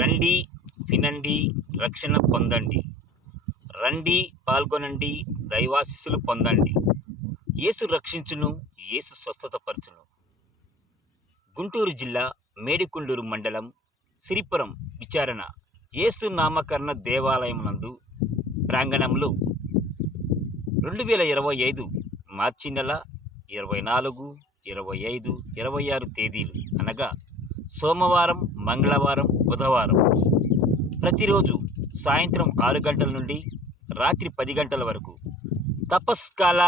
రండి, వినండి, రక్షణ పొందండి. రండి, పాల్గొనండి, దైవాశీస్సులు పొందండి. యేసు రక్షించును, యేసు స్వస్థత పరచును. గుంటూరు జిల్లా మేడికుండూరు మండలం సిరిపురం విచారణ యేసు నామకరణ దేవాలయమునందు ప్రాంగణంలో 2025 మార్చి నెల 24, 25, 26 తేదీలు అనగా సోమవారం, మంగళవారం, బుధవారం ప్రతిరోజు సాయంత్రం 6 గంటల నుండి రాత్రి 10 గంటల వరకు తపస్కాల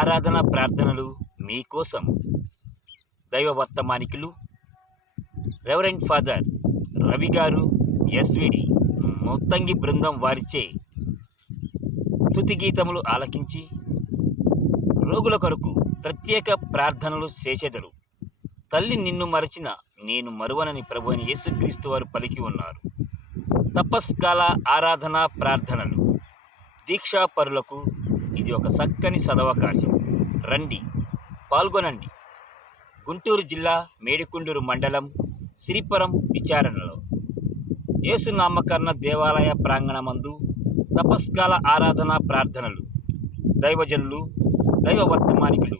ఆరాధన ప్రార్థనలు మీకోసం దైవ వర్తమానికులు రెవరెండ్ ఫాదర్ రవి గారు ఎస్విడి మొత్తంగి బృందం వారిచే స్తుతి గీతములు ఆలకించి రోగుల కొరకు ప్రత్యేక ప్రార్థనలు చేసెదరు. తల్లి నిన్ను మరచిన నేను మరువనని ప్రభు అని యేసుక్రీస్తు వారు పలికి ఉన్నారు. తపస్కాల ఆరాధన ప్రార్థనలు దీక్షాపరులకు ఇది ఒక చక్కని సదవకాశం. రండి, పాల్గొనండి. గుంటూరు జిల్లా మేడికుండూరు మండలం సిరిపురం విచారణలో యేసు నామకరణ దేవాలయ ప్రాంగణమందు తపస్కాల ఆరాధన ప్రార్థనలు దైవజనులు, దైవ వర్తమానికులు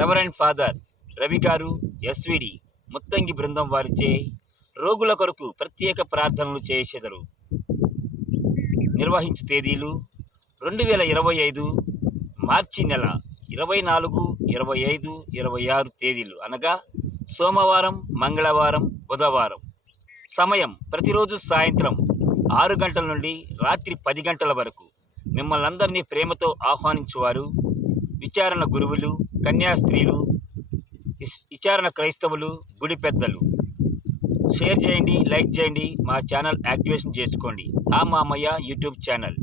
రెవరెండ్ ఫాదర్ రవి గారు ఎస్విడి ముత్తంగి బృందం వారిచే రోగుల కొరకు ప్రత్యేక ప్రార్థనలు చేసెదరు. నిర్వహించు తేదీలు 2025 మార్చి నెల 24, 25, 26 తేదీలు అనగా సోమవారం, మంగళవారం, బుధవారం. సమయం ప్రతిరోజు సాయంత్రం 6 గంటల నుండి రాత్రి 10 గంటల వరకు. మిమ్మల్ని అందరినీ ప్రేమతో ఆహ్వానించువారు విచారణ గురువులు, కన్యాస్త్రీలు, విచారణ క్రైస్తవులు, గుడి పెద్దలు. షేర్ చేయండి, లైక్ చేయండి, మా ఛానల్ యాక్టివేషన్ చేసుకోండి. ఆ మామయ్య యూట్యూబ్ ఛానల్.